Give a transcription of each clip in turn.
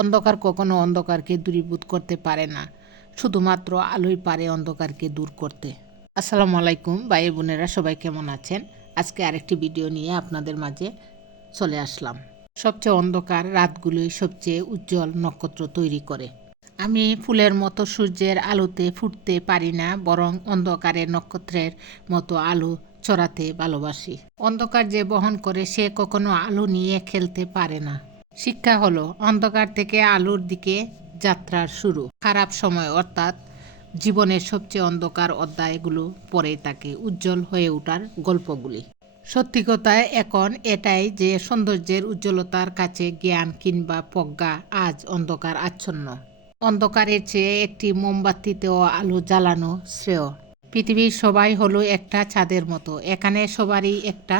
অন্ধকার কখনো অন্ধকারকে দূরীভূত করতে পারে না, শুধুমাত্র আলোই পারে অন্ধকারকে দূর করতে। আসসালামু আলাইকুম ভাই বোনেরা, সবাই কেমন আছেন? আজকে আরেকটি ভিডিও নিয়ে আপনাদের মাঝে চলে আসলাম। সবচেয়ে অন্ধকার রাতগুলোই সবচেয়ে উজ্জ্বল নক্ষত্র তৈরি করে। আমি ফুলের মতো সূর্যের আলোতে ফুটতে পারি না, বরং অন্ধকারের নক্ষত্রের মতো আলো ছড়াতে ভালোবাসি। অন্ধকার যে বহন করে সে কখনো আলো নিয়ে খেলতে পারে না। শিক্ষা হলো অন্ধকার থেকে আলোর দিকে যাত্রার শুরু। খারাপ সময় অর্থাৎ জীবনের সবচেয়ে অন্ধকার অধ্যায়গুলো পরে থাকে উজ্জ্বল হয়ে ওঠার গল্পগুলি। সত্যি কথা এখন এটাই যে সৌন্দর্যের উজ্জ্বলতার কাছে জ্ঞান কিংবা প্রজ্ঞা আজ অন্ধকার আচ্ছন্ন। অন্ধকারের চেয়ে একটি মোমবাতিতেও আলো জ্বালানো শ্রেয়। পৃথিবীর সবাই হলো একটা ছাদের মতো, এখানে সবারই একটা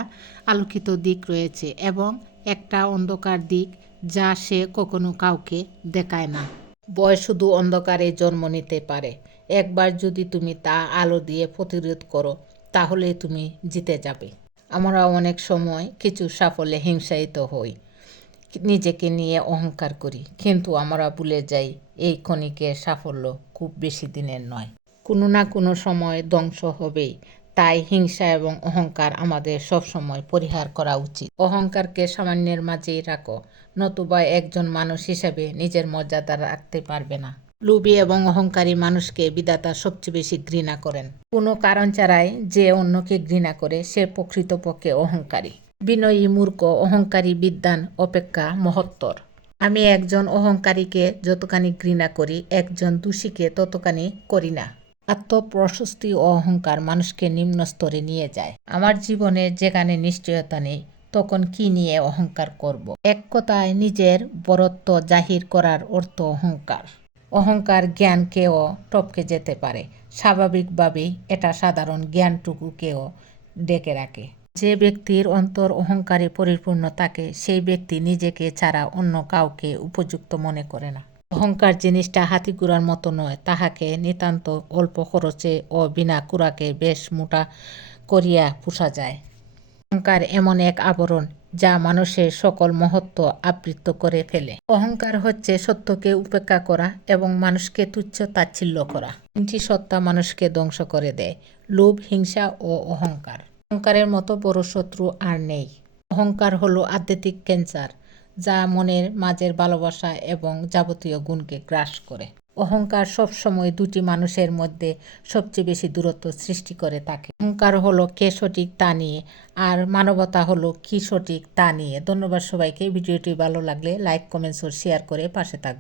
আলোকিত দিক রয়েছে এবং একটা অন্ধকার দিক যা সে কখনো কাউকে দেখায় না। ভয় শুধু অন্ধকারে জন্ম নিতে পারে। একবার যদি তুমি তা আলো দিয়ে প্রতিরোধ করো তাহলে তুমি জিতে যাবে। আমরা অনেক সময় কিছু সাফল্যে হিংসায়িত হই, নিজেকে নিয়ে অহংকার করি, কিন্তু আমরা ভুলে যাই এই ক্ষণিকের সাফল্য খুব বেশি দিনের নয়। কোনো না কোনো সময় ধ্বংস হবেই। তাই হিংসা এবং অহংকার আমাদের সবসময় পরিহার করা উচিত। অহংকারকে সামান্যের মাঝেই রাখো, নতুবা একজন মানুষ হিসেবে নিজের মর্যাদা রাখতে পারবে না। লোভী এবং অহংকারী মানুষকে বিধাতা সবচেয়ে বেশি ঘৃণা করেন। কোনো কারণ ছাড়াই যে অন্যকে ঘৃণা করে সে প্রকৃতপক্ষে অহংকারী। বিনয়ী মূর্খ, অহংকারী বিদ্বান অপেক্ষা মহত্তর। আমি একজন অহংকারীকে যতখানি ঘৃণা করি, একজন দোষীকে ততখানি করি না। আত্মপ্রশস্তি ও অহংকার মানুষকে নিম্ন স্তরে নিয়ে যায়। আমার জীবনে যেখানে নিশ্চয়তা নেই, তখন কি নিয়ে অহংকার করব? এক কথায় নিজের বরত্ব জাহির করার অর্থ অহংকার। অহংকার জ্ঞানকেও টপকে যেতে পারে। স্বাভাবিকভাবেই এটা সাধারণ জ্ঞানটুকুকেও ডেকে রাখে। যে ব্যক্তির অন্তর অহংকারে পরিপূর্ণ থাকে সেই ব্যক্তি নিজেকে ছাড়া অন্য কাউকে উপযুক্ত মনে করে না। অহংকার জিনিসটা হাতিগুড়ার মতো নয়, তাহাকে নিতান্ত অল্প খরচে ও বিনা কুড়াকে বেশ মোটা করিয়া পোষা যায়। অহংকার এমন এক আবরণ যা মানুষের সকল মহত্ব আবৃত করে ফেলে। অহংকার হচ্ছে সত্যকে উপেক্ষা করা এবং মানুষকে তুচ্ছ তাচ্ছিল্য করা। তিনটি সত্তা মানুষকে ধ্বংস করে দেয়: লোভ, হিংসা ও অহংকার। অহংকারের মতো বড় শত্রু আর নেই। অহংকার হলো আধ্যাত্মিক ক্যান্সার, যা মনের মাঝের ভালোবাসা এবং যাবতীয় গুণকে গ্রাস করে। অহংকার সবসময় দুটি মানুষের মধ্যে সবচেয়ে বেশি দূরত্ব সৃষ্টি করে থাকে। অহংকার হলো কে সঠিক তা নিয়ে, আর মানবতা হলো কি সঠিক তা নিয়ে। ধন্যবাদ সবাইকে। ভিডিওটি ভালো লাগলে লাইক, কমেন্টস ও শেয়ার করে পাশে থাকবে।